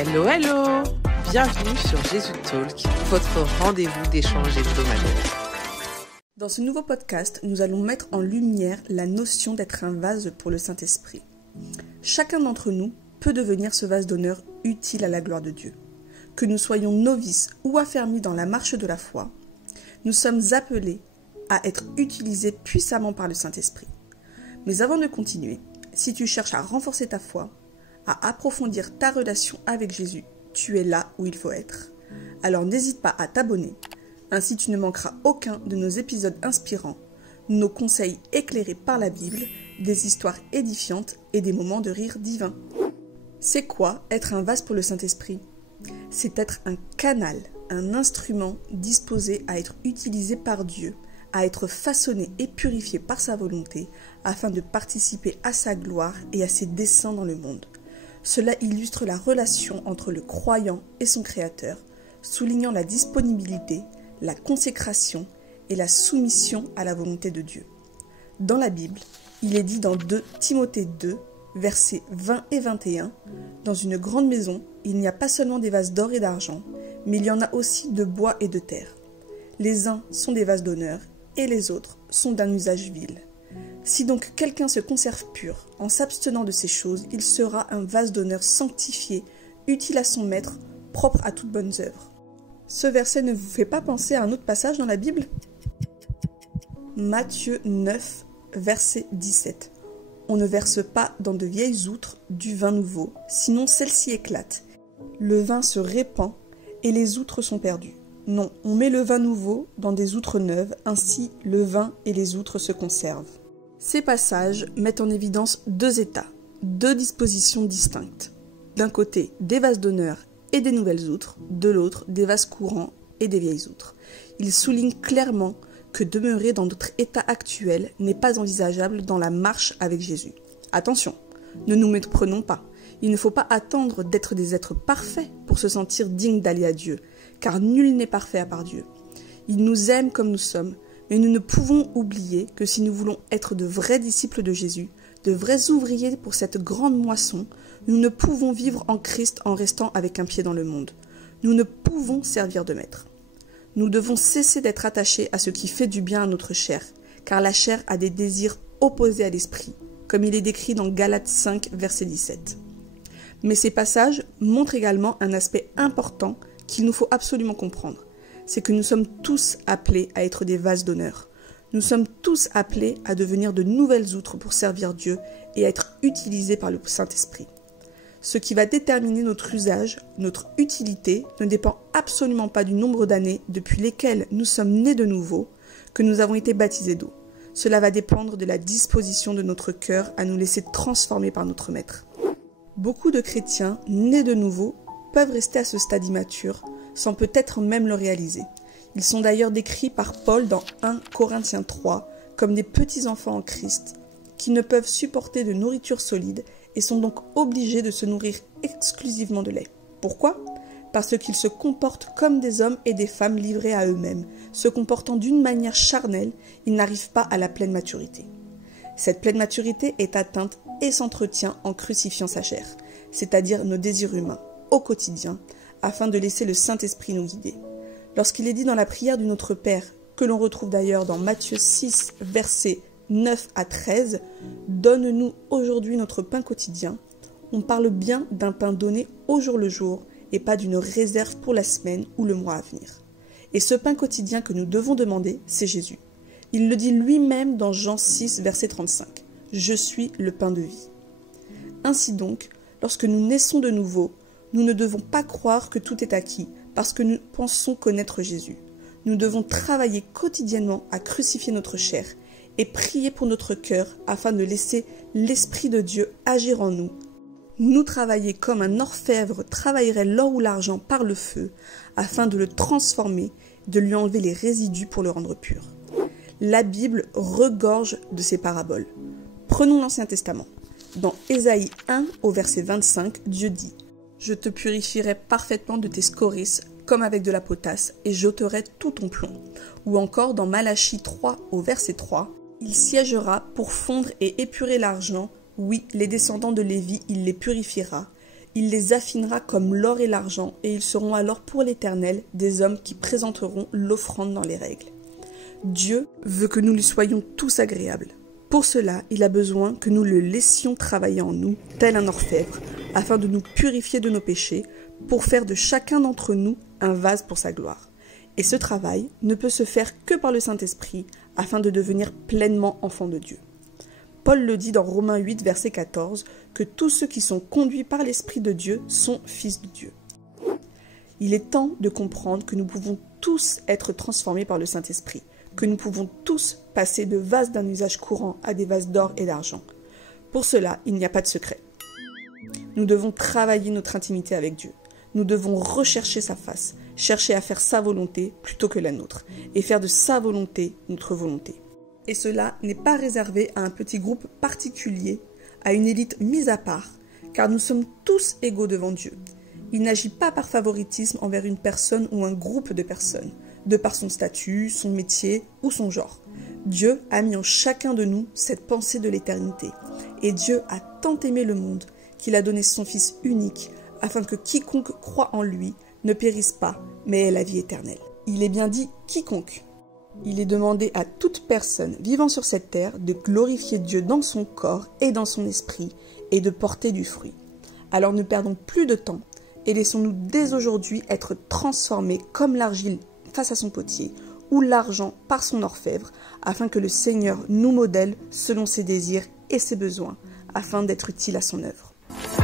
Hello, hello! Bienvenue sur Jésus Talk, votre rendez-vous d'échange hebdomadaire. Dans ce nouveau podcast, nous allons mettre en lumière la notion d'être un vase pour le Saint-Esprit. Chacun d'entre nous peut devenir ce vase d'honneur utile à la gloire de Dieu. Que nous soyons novices ou affermis dans la marche de la foi, nous sommes appelés à être utilisés puissamment par le Saint-Esprit. Mais avant de continuer, si tu cherches à renforcer ta foi, à approfondir ta relation avec Jésus, tu es là où il faut être. Alors n'hésite pas à t'abonner, ainsi tu ne manqueras aucun de nos épisodes inspirants, nos conseils éclairés par la Bible, des histoires édifiantes et des moments de rire divin. C'est quoi être un vase pour le Saint-Esprit ? C'est être un canal, un instrument disposé à être utilisé par Dieu, à être façonné et purifié par sa volonté, afin de participer à sa gloire et à ses desseins dans le monde. Cela illustre la relation entre le croyant et son Créateur, soulignant la disponibilité, la consécration et la soumission à la volonté de Dieu. Dans la Bible, il est dit dans 2 Timothée 2, versets 20 et 21, « Dans une grande maison, il n'y a pas seulement des vases d'or et d'argent, mais il y en a aussi de bois et de terre. Les uns sont des vases d'honneur et les autres sont d'un usage vil. Si donc quelqu'un se conserve pur, en s'abstenant de ces choses, il sera un vase d'honneur sanctifié, utile à son maître, propre à toutes bonnes œuvres. » Ce verset ne vous fait pas penser à un autre passage dans la Bible ? Matthieu 9, verset 17. « On ne verse pas dans de vieilles outres du vin nouveau, sinon celles-ci éclatent. Le vin se répand et les outres sont perdues. Non, on met le vin nouveau dans des outres neuves, ainsi le vin et les outres se conservent. » Ces passages mettent en évidence 2 états, 2 dispositions distinctes. D'un côté, des vases d'honneur et des nouvelles outres, de l'autre, des vases courants et des vieilles outres. Ils soulignent clairement que demeurer dans notre état actuel n'est pas envisageable dans la marche avec Jésus. Attention, ne nous méprenons pas. Il ne faut pas attendre d'être des êtres parfaits pour se sentir dignes d'aller à Dieu, car nul n'est parfait à part Dieu. Il nous aime comme nous sommes, mais nous ne pouvons oublier que si nous voulons être de vrais disciples de Jésus, de vrais ouvriers pour cette grande moisson, nous ne pouvons vivre en Christ en restant avec un pied dans le monde. Nous ne pouvons servir de maître. Nous devons cesser d'être attachés à ce qui fait du bien à notre chair, car la chair a des désirs opposés à l'esprit, comme il est décrit dans Galates 5, verset 17. Mais ces passages montrent également un aspect important qu'il nous faut absolument comprendre. C'est que nous sommes tous appelés à être des vases d'honneur. Nous sommes tous appelés à devenir de nouvelles outres pour servir Dieu et à être utilisés par le Saint-Esprit. Ce qui va déterminer notre usage, notre utilité, ne dépend absolument pas du nombre d'années depuis lesquelles nous sommes nés de nouveau, que nous avons été baptisés d'eau. Cela va dépendre de la disposition de notre cœur à nous laisser transformer par notre Maître. Beaucoup de chrétiens nés de nouveau peuvent rester à ce stade immature, sans peut-être même le réaliser. Ils sont d'ailleurs décrits par Paul dans 1 Corinthiens 3 comme des petits enfants en Christ, qui ne peuvent supporter de nourriture solide et sont donc obligés de se nourrir exclusivement de lait. Pourquoi ? Parce qu'ils se comportent comme des hommes et des femmes livrés à eux-mêmes. Se comportant d'une manière charnelle, ils n'arrivent pas à la pleine maturité. Cette pleine maturité est atteinte et s'entretient en crucifiant sa chair, c'est-à-dire nos désirs humains, au quotidien, afin de laisser le Saint-Esprit nous guider. Lorsqu'il est dit dans la prière du Notre Père, que l'on retrouve d'ailleurs dans Matthieu 6, versets 9 à 13, « Donne-nous aujourd'hui notre pain quotidien », on parle bien d'un pain donné au jour le jour et pas d'une réserve pour la semaine ou le mois à venir. Et ce pain quotidien que nous devons demander, c'est Jésus. Il le dit lui-même dans Jean 6, verset 35, « Je suis le pain de vie ». Ainsi donc, lorsque nous naissons de nouveau, nous ne devons pas croire que tout est acquis parce que nous pensons connaître Jésus. Nous devons travailler quotidiennement à crucifier notre chair et prier pour notre cœur afin de laisser l'Esprit de Dieu agir en nous. Nous travailler comme un orfèvre travaillerait l'or ou l'argent par le feu afin de le transformer, de lui enlever les résidus pour le rendre pur. La Bible regorge de ces paraboles. Prenons l'Ancien Testament. Dans Ésaïe 1 au verset 25, Dieu dit « Je te purifierai parfaitement de tes scories comme avec de la potasse et j'ôterai tout ton plomb. » Ou encore dans Malachie 3 au verset 3, « Il siégera pour fondre et épurer l'argent. Oui, les descendants de Lévi, il les purifiera. Il les affinera comme l'or et l'argent, et ils seront alors pour l'Éternel des hommes qui présenteront l'offrande dans les règles. Dieu veut que nous lui soyons tous agréables. Pour cela, il a besoin que nous le laissions travailler en nous, tel un orfèvre, afin de nous purifier de nos péchés, pour faire de chacun d'entre nous un vase pour sa gloire. Et ce travail ne peut se faire que par le Saint-Esprit, afin de devenir pleinement enfants de Dieu. Paul le dit dans Romains 8, verset 14, que tous ceux qui sont conduits par l'Esprit de Dieu sont fils de Dieu. Il est temps de comprendre que nous pouvons tous être transformés par le Saint-Esprit, que nous pouvons tous passer de vases d'un usage courant à des vases d'or et d'argent. Pour cela, il n'y a pas de secret. Nous devons travailler notre intimité avec Dieu. Nous devons rechercher sa face, chercher à faire sa volonté plutôt que la nôtre, et faire de sa volonté notre volonté. Et cela n'est pas réservé à un petit groupe particulier, à une élite mise à part, car nous sommes tous égaux devant Dieu. Il n'agit pas par favoritisme envers une personne ou un groupe de personnes, de par son statut, son métier ou son genre. Dieu a mis en chacun de nous cette pensée de l'éternité. Et Dieu a tant aimé le monde qu'il a donné son Fils unique, afin que quiconque croit en lui ne périsse pas, mais ait la vie éternelle. Il est bien dit quiconque. Il est demandé à toute personne vivant sur cette terre de glorifier Dieu dans son corps et dans son esprit et de porter du fruit. Alors ne perdons plus de temps et laissons-nous dès aujourd'hui être transformés comme l'argile face à son potier ou l'argent par son orfèvre, afin que le Seigneur nous modèle selon ses désirs et ses besoins, afin d'être utile à son œuvre.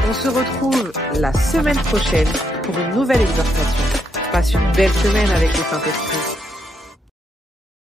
On se retrouve la semaine prochaine pour une nouvelle exhortation. Passe une belle semaine avec le Saint-Esprit.